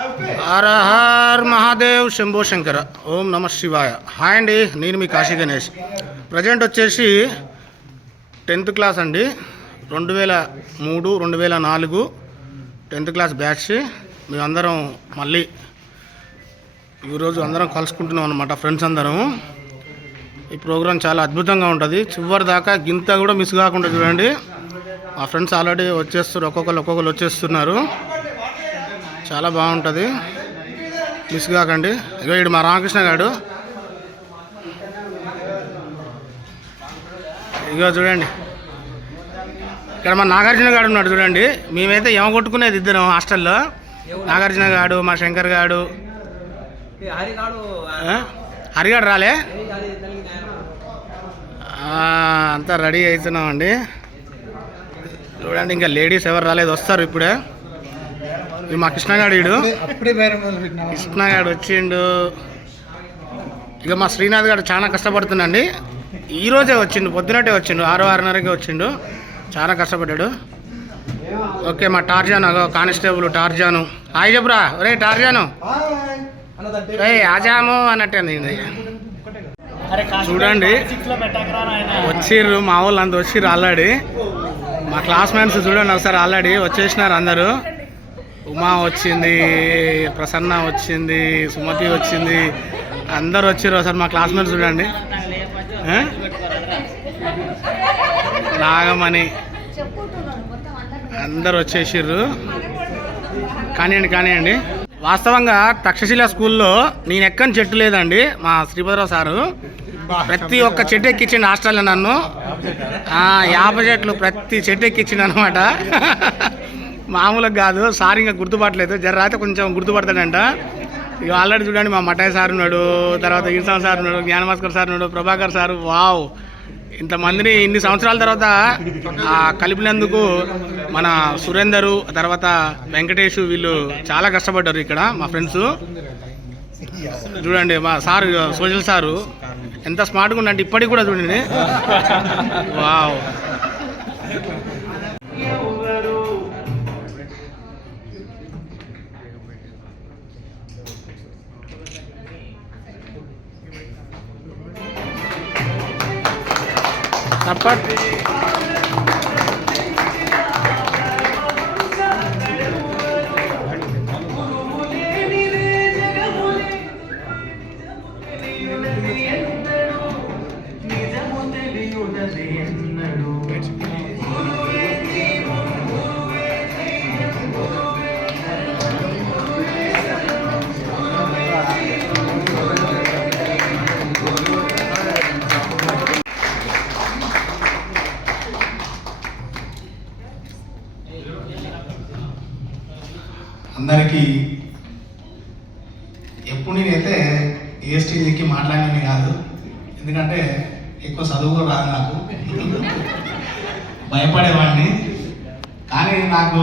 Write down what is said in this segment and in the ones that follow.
హర her Mahadev Shambho Shankara ఓం నమ శివాయ. Hi అండి, నేను మీ కాశీ గణేష్. ప్రజెంట్ వచ్చేసి 10th క్లాస్ అండి, 2003 2004 10th క్లాస్ బ్యాచ్. మేమందరం మళ్ళీ ఈరోజు అందరం కలుసుకుంటున్నాం అన్నమాట, ఫ్రెండ్స్ అందరం. ఈ ప్రోగ్రాం చాలా అద్భుతంగా ఉంటుంది, చివరి దాకా గింత కూడా మిస్ కాకుండా చూడండి. మా ఫ్రెండ్స్ ఆల్రెడీ వచ్చేస్తారు, ఒక్కొక్కరు వచ్చేస్తున్నారు. చాలా బాగుంటుంది, మిస్ కాకండి. ఇగో ఇడు మా రామకృష్ణ గారు, ఇగో చూడండి. ఇక్కడ మా నాగార్జున గారు ఉన్నాడు చూడండి. మేమైతే ఏమ కొట్టుకునేది ఇద్దరం హాస్టల్లో. నాగార్జున గారు, మా శంకర్ గారు. హరిగాడు రాలే, అంతా రెడీ అవుతున్నామండి. చూడండి, ఇంకా లేడీస్ ఎవరు రాలేదు, వస్తారు ఇప్పుడే. ఇది మా కృష్ణగాడు, వీడు కృష్ణగాడు వచ్చిండు. ఇక మా శ్రీనాథ్ గారు చాలా కష్టపడుతుందండి. ఈరోజే వచ్చిండు, పొద్దునట్టే వచ్చిండు, 6-6:30కి వచ్చిండు. చాలా కష్టపడ్డాడు. ఓకే, మా టార్జాను కానిస్టేబుల్ టార్జాను. హాయ్ చెప్పురా, ఒరే టార్జాను, ఆజాము అన్నట్టు. చూడండి వచ్చిర్రు, మా వాళ్ళు అంత వచ్చిర్రు ఆల్రెడీ. మా క్లాస్మేట్స్ చూడండి ఒకసారి, ఆల్రెడీ వచ్చేసినారు అందరూ. ఉమా వచ్చింది, ప్రసన్న వచ్చింది, సుమతి వచ్చింది, అందరు వచ్చిర్రు. ఒకసారి మా క్లాస్మేట్స్ చూడండి. నాగమణి అందరు వచ్చేసిర్రు. కానివ్వండి. వాస్తవంగా తక్షశిల స్కూల్లో నేను ఎక్కని చెట్టు లేదండి. మా శ్రీపతిరావు సారు ప్రతి ఒక్క చెట్టు ఎక్కించిండు హాస్టల్లో నన్ను. 50 చెట్లు ప్రతి చెట్టు ఎక్కించిండు అనమాట. మామూలుగా కాదు, సార్ ఇంకా గుర్తుపట్టలేదు, జర అయితే కొంచెం గుర్తుపడతాడంట. ఇక ఆల్రెడీ చూడండి, మా మఠాయ్ సార్ ఉన్నాడు, తర్వాత ఈర్సాన్ సార్ ఉన్నాడు, జ్ఞానభాస్కర్ సార్ ఉన్నాడు, ప్రభాకర్ సారు. వావ్, ఇంతమందిని ఇన్ని సంవత్సరాల తర్వాత కలిపినందుకు మన సురేందరు, తర్వాత వెంకటేష్, వీళ్ళు చాలా కష్టపడ్డారు ఇక్కడ మా ఫ్రెండ్స్. చూడండి మా సారు, సోషల్ సారు ఎంత స్మార్ట్గా ఉండంటే ఇప్పటికి కూడా చూడండి. వావ్, తప్పట్ అందరికీ ఎప్పుడు నేనైతే ఏ స్టేజ్కి మాట్లాడినని కాదు, ఎందుకంటే ఎక్కువ చదువు రాదు నాకు, భయపడేవాడిని. కానీ నాకు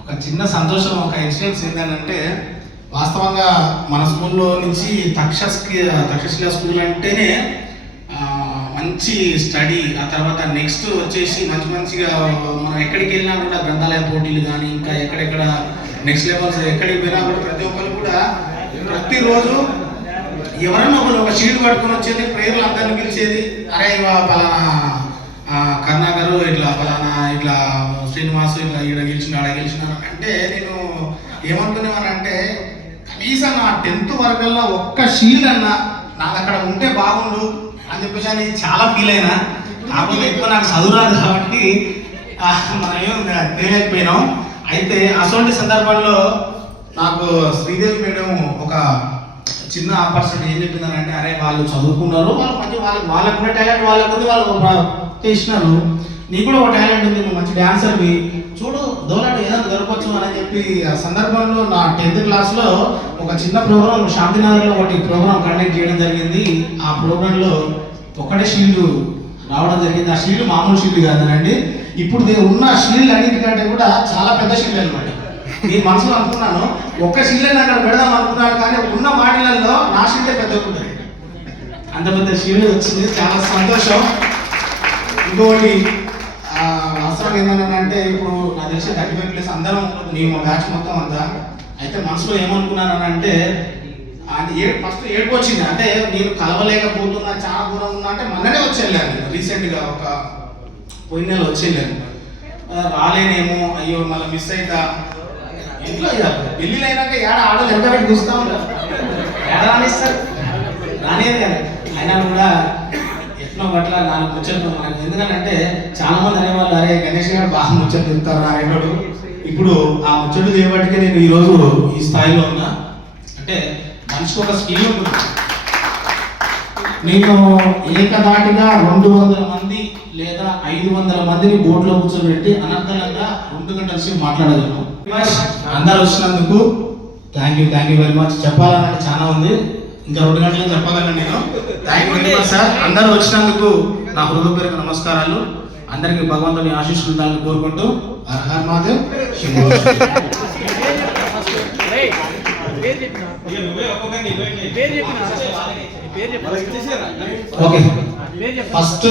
ఒక చిన్న సంతోషం, ఒక ఇన్సిడెంట్స్ ఏంటంటే, వాస్తవంగా మన స్కూల్లో నుంచి తక్షశిల స్కూల్ అంటేనే మంచి స్టడీ, ఆ తర్వాత నెక్స్ట్ వచ్చేసి మంచిగా మనం ఎక్కడికి వెళ్ళినా కూడా గ్రంథాలయ పోటీలు కానీ, ఇంకా ఎక్కడెక్కడ నెక్స్ట్ లెవెల్స్ ఎక్కడికి పోయినా కూడా ప్రతి ఒక్కరు కూడా ప్రతిరోజు ఎవరన్నా ఒక షీట్ పట్టుకొని వచ్చేది, ప్రేయర్లు అందరిని పిలిచేది. అరే పలానా కరుణాకరు ఇట్లా, పలానా ఇట్లా శ్రీనివాసు ఇట్లా ఈడ గెలిచిన ఆడ గెలిచినారు అంటే, నేను ఏమనుకునేవానంటే కనీసం నా 10th వరకల్లా ఒక్క షీల్డ్ అన్నా నాకు అక్కడ ఉంటే బాగుండు అని చెప్పేసి అని చాలా ఫీల్ అయినా. కాకపోతే ఎక్కువ నాకు చదువు రాదు కాబట్టి మనం ఏం తెలియకపోయినాం. అయితే అటువంటి సందర్భంలో నాకు శ్రీదేవి మేడం ఒక చిన్న ఆపర్చునిటీ ఏం చెప్పిందనంటే, అరే వాళ్ళు చదువుకున్నారు, వాళ్ళకు కూడా టాలెంట్ వాళ్ళకు ఉంది, వాళ్ళు చేసినారు, నీకు కూడా ఒక టాలెంట్ ఉంది, నువ్వు మంచి డాన్సర్వి, చూడు దోలాడు ఏదైనా దొరకవచ్చు అని చెప్పి ఆ సందర్భంలో నా 10th క్లాస్లో ఒక చిన్న ప్రోగ్రాం శాంతినగర్లో ఒకటి ప్రోగ్రాం కండక్ట్ చేయడం జరిగింది. ఆ ప్రోగ్రాంలో ఒకటే షీల్డ్ రావడం జరిగింది. ఆ షీల్డ్ మామూలు షీల్డ్ కాదనండి, ఇప్పుడు ఉన్న షీల్డ్ అన్నింటికంటే కూడా చాలా పెద్ద షీల్డ్ అనమాట. నేను మనసులో అనుకున్నాను, ఒక్క షీల్డ్ అక్కడ పెడదాం అనుకున్నాను, కానీ ఉన్న మాటలలో నా షీల్డే పెద్దగా ఉంటుంది. అంత పెద్ద షీల్డ్ వచ్చింది, చాలా సంతోషం. ఇంకోటి అవసరం ఏంటంటే, ఇప్పుడు నాకు తెలిసి 35 ప్లస్ అందరం, మేము బ్యాచ్ మొత్తం అంతా అయితే మనసులో ఏమనుకున్నాను అంటే ఫస్ట్ ఏడుపు వచ్చింది. అంటే నేను కలవలేకపోతున్నా, చాలా దూరం ఉన్నా అంటే మొన్ననే వచ్చి వెళ్ళాను, రీసెంట్గా ఒక పోయిన నెల వచ్చి వెళ్ళాను. రాలేనేమో, అయ్యో మళ్ళీ మిస్ అవుతా. ఇంట్లో పెళ్ళిళ్ళు అయినాక ఏడ ఆడలు ఎంత పెట్టి చూస్తూ ఉంటారు, ఏడ రానిస్తారు, రానేది కానీ. అయినా కూడా ఎట్నో పట్ల నాలుగు ముచ్చట్లు మనకు. ఎందుకంటే చాలా మంది అనేవాళ్ళు, అరే గణేష్ గారు బాగా ముచ్చట్లు తింటారు అనేవాడు. ఇప్పుడు ఆ ముచ్చట్లు చేయబట్టికే నేను ఈరోజు ఈ స్థాయిలో ఉన్నా. అంటే మనిషికి ఒక స్కిల్ ఉంటుంది. నేను ఏకదాటిగా 200 మంది లేదా 500 మందిని బోర్డులో కూర్చోబెట్టి అనర్థంగా 2 గంటల సేపు మాట్లాడగలను. అందరు వచ్చినందుకు థ్యాంక్ యూ వెరీ మచ్. చెప్పాలన్నట్టు చాలా ఉంది, ఇంకా 2 గంటలు చెప్పగలను నేను. Thank you very much sir. అందరూ వచ్చినందుకు నా హృదయపూర్వక నమస్కారాలు. అందరికీ భగవంతుని ఆశీస్సులు ఉండాలని కోరుకుంటూ her her Mahadev. Okay, first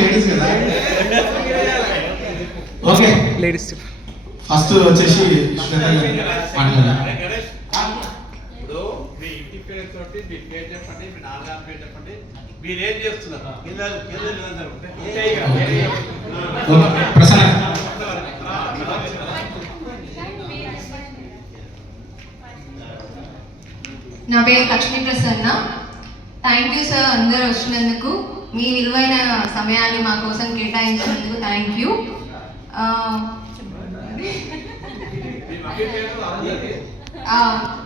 ladies కదా. ఓకే, లేడీస్ ఫస్ట్ వచ్చేసి శ్వేత గారు మాట్లాడారు. మీరేం చేస్తున్నారు? ప్రసన్న నా పేరు Lakshmi Prasanna. Thank you sir అందరు వచ్చినందుకు, మీ విలువైన సమయాన్ని మా కోసం కేటాయించినందుకు థ్యాంక్ యూ.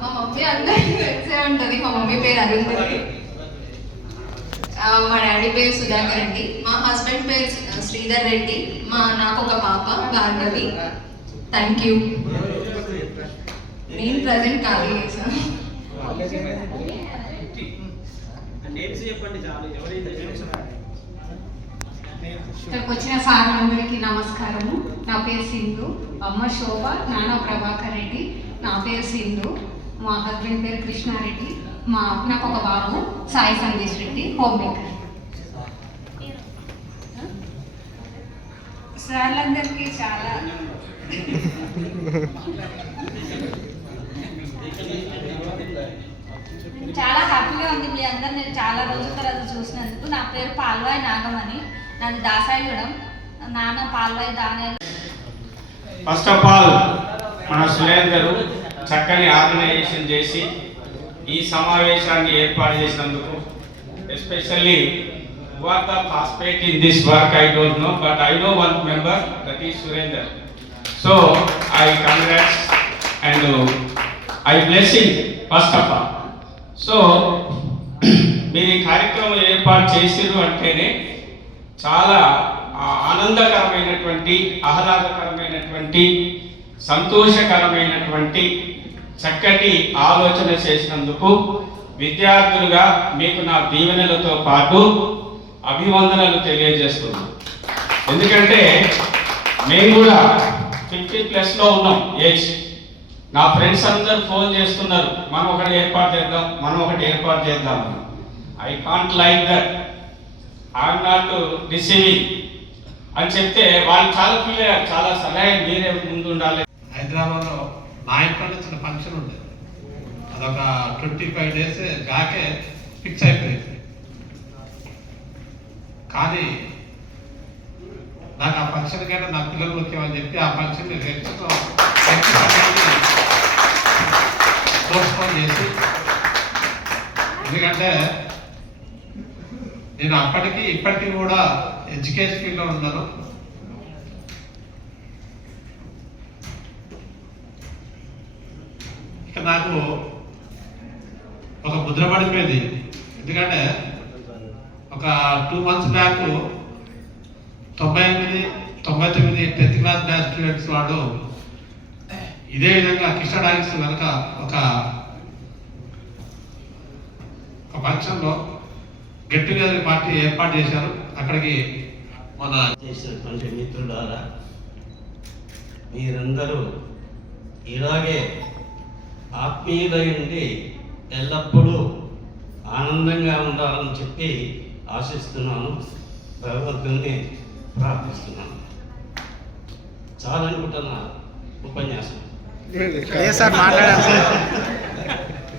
మా మమ్మీ అందరికీ తెలిసే ఉంటుంది, మా మమ్మీ పేరు అరుంధతి, మా డాడీ పేరు సుధాకర్ రెడ్డి, మా హస్బెండ్ పేరు శ్రీధర్ రెడ్డి, నాకు ఒక పాప భార్గవి. Thank you. నేను ప్రజెంట్ ఖాళీ సార్. ఇక్కడికి వచ్చిన సార్ అందరికీ నమస్కారము. నా పేరు సింధు, అమ్మ శోభ, నాన్న ప్రభాకర్ రెడ్డి, నా పేరు సింధు, మా హస్బెండ్ పేరు కృష్ణారెడ్డి, నాకు ఒక బాబు సాయి సందేశ్ రెడ్డి, హోమ్ మేకర్. సార్లందరికీ చాలా హ్యాపీగా ఉంది మీ అందరు నేను చాలా రోజుల తర్వాత చూసినందుకు. నా పేరు పాల్వాయి నాగమణి, నాది దాసాయిగూడెం, నాన్న పాల్వాయి దానియాలు. ఫస్ట్ ఆఫ్ ఆల్ మన సురేందర్ చక్కని ఆర్గనైజేషన్ చేసి ఈ సమావేశాన్ని ఏర్పాటు చేసినందుకు, especially what the participate in this work I don't know, but I know one member, that is Surender. So I congrats and I bless him first of all. So మీరు ఈ కార్యక్రమం ఏర్పాటు చేసిరు అంటేనే చాలా ఆనందకరమైనటువంటి, ఆహ్లాదకరమైనటువంటి, సంతోషకరమైనటువంటి చక్కటి ఆలోచన చేసినందుకు విద్యార్థులుగా మీకు నా దీవెనలతో పాటు అభివందనలు తెలియజేస్తున్నాం. ఎందుకంటే మేము కూడా 50+ ఉన్నాం ఏజ్. నా ఫ్రెండ్స్ అందరూ ఫోన్ చేస్తున్నారు, మనం ఒకటి ఏర్పాటు చేద్దాం. I can't like that, I'm not receiving అని చెప్తే వాళ్ళు చాలా ఫీల్ అయ్యారు. చాలా సలహా మీరే ముందు ఉండాలి. హైదరాబాద్లో నా ఇంట్లో చిన్న ఫంక్షన్ ఉండేది, అదొక 25 days బ్యాకే ఫిక్స్ అయిపోయింది. కానీ నాకు ఆ ఫంక్షన్ కంటే నా పిల్లలు ముఖ్యమని చెప్పి ఆ ఫంక్షన్ పోస్ట్పోన్ చేసి, ఎందుకంటే నేను ఇప్పటికీ కూడా ఎడ్యుకేషన్ ఫీల్డ్లో ఉన్నాను. ఇక నాకు ఒక ముద్ర పడిపోయింది. ఎందుకంటే ఒక 2 months back 99 10th class batch students వాడు ఇదే విధంగా కృష్ణ డాన్స్ కనుక ఒక ఫంక్షన్లో గెట్ టుగెదర్ పార్టీ ఏర్పాటు చేశారు. అక్కడికి మన చేసినటువంటి మిత్రులారా, మీరందరూ ఇలాగే ఆత్మీయులై ఉండి ఎల్లప్పుడూ ఆనందంగా ఉండాలని చెప్పి ఆశిస్తున్నాను, భగవంతుని ప్రార్థిస్తున్నాను. చాలా అనుకుంటున్నా ఉపన్యాసం. ఏ సార్ మాట్లాడారు సార్.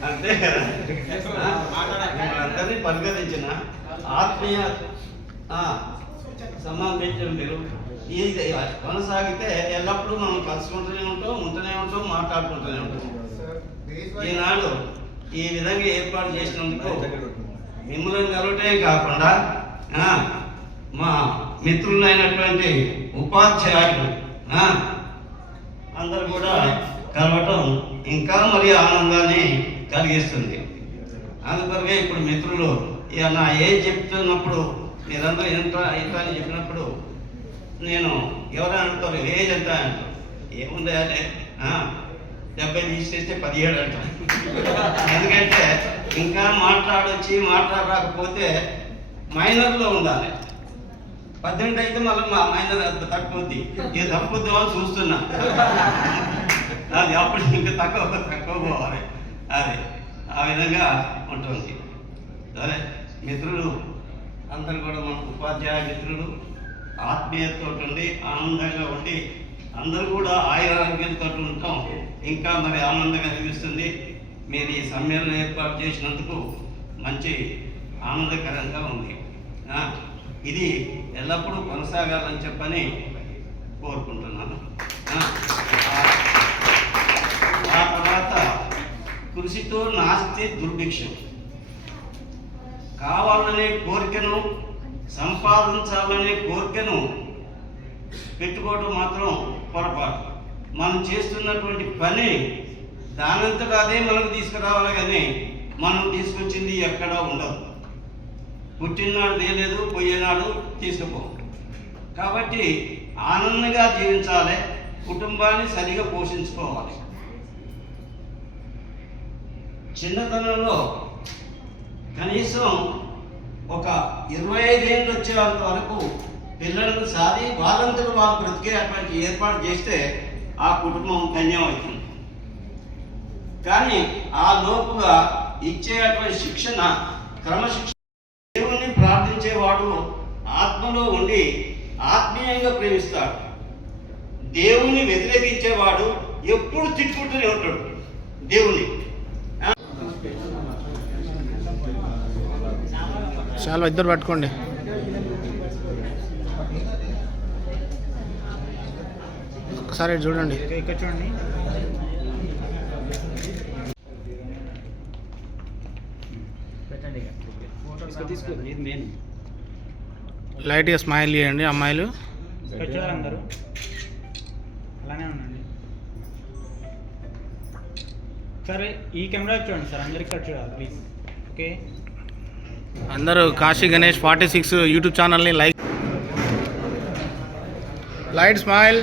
అంతే కదా. అందరినీ పరిగణించిన ఆత్మీయ సంబంధించిన మీరు ఇది కొనసాగితే ఎల్లప్పుడూ మనం కలుసుకుంటూనే ఉంటాం, మాట్లాడుకుంటూనే ఉంటాం. ఈనాడు ఈ విధంగా ఏర్పాటు చేసినందుకు మిమ్మల్ని కలవటమే కాకుండా మా మిత్రులైనటువంటి ఉపాధ్యాయులు అందరూ కూడా కలవటం ఇంకా మరి ఆనందాన్ని కలిగిస్తుంది. అందుకొరకే ఇప్పుడు మిత్రులు నా ఏం చెప్తున్నప్పుడు మీరందరూ ఎంత అని చెప్పినప్పుడు నేను ఎవరైనా అంటారు ఏజ్ ఎంత అంటారు, ఏముంది అంటే 70 తీసేస్తే 17 అంటారు. ఎందుకంటే ఇంకా మాట్లాడరాకపోతే మైనర్లో ఉండాలి. 18 అయితే మళ్ళీ మా మైనర్ తక్కువద్ది, ఇది తక్కువద్దు అని చూస్తున్నా. అది అప్పుడు ఇంకా తక్కువ పోవాలి. అది ఆ విధంగా ఉంటుంది. సరే మిత్రులు అందరూ కూడా మన ఉపాధ్యాయ మిత్రులు ఆత్మీయతతో ఉండి ఆనందంగా ఉండి అందరూ కూడా ఆరోగ్యంతో ఉంటాం. ఇంకా మరి ఆనందంగా అనిపిస్తుంది. మీరు ఈ సమ్మేళనం ఏర్పాటు చేసినందుకు మంచి ఆనందకరంగా ఉంది. ఇది ఎల్లప్పుడూ కొనసాగాలని చెప్పని కోరుకుంటున్నాను. ఆ తర్వాత కృషితో నాస్తి దుర్భిక్షం. కావాలనే కోరికను, సంపాదించాలనే కోరికను పెట్టుకోవడం మాత్రం పొరపాటు. మనం చేస్తున్నటువంటి పని దానంతటా అదే మనకు తీసుకురావాలి, కానీ మనం తీసుకొచ్చింది ఎక్కడా ఉండదు. పుట్టినాడు లేదు, పోయేనాడు తీసుకుపో. కాబట్టి ఆనందంగా జీవించాలి, కుటుంబాన్ని సరిగా పోషించుకోవాలి. చిన్నతనంలో కనీసం ఒక 25 ఏళ్ళు వచ్చేంత వరకు పిల్లలను సాది వాళ్ళంతటా వాళ్ళు బ్రతికేటువంటి ఏర్పాటు చేస్తే ఆ కుటుంబం ధన్యం అవుతుంది. కానీ ఆ లోపుగా ఇచ్చేటువంటి శిక్షణ, క్రమశిక్షణ. దేవుణ్ణి ప్రార్థించేవాడు ఆత్మలో ఉండి ఆత్మీయంగా ప్రేమిస్తాడు. దేవుణ్ణి వ్యతిరేకించేవాడు ఎప్పుడు తిట్టుకుంటూనే ఉంటాడు దేవుణ్ణి. చాలా ఇద్దరు పట్టుకోండి. ఒకసారి చూడండి. ఇక్కడ చూడండి. లైట్గా స్మైల్ చేయండి అమ్మాయిలు. అందరూ అలానే ఉండండి. సరే ఈ కెమెరా చూడండి సార్, అందరు ఇక్కడ చూడాలి ప్లీజ్. ఓకే, అందరూ కాశీ గణేష్ 46 యూట్యూబ్ ఛానల్ని లైక్, లైట్ స్మైల్.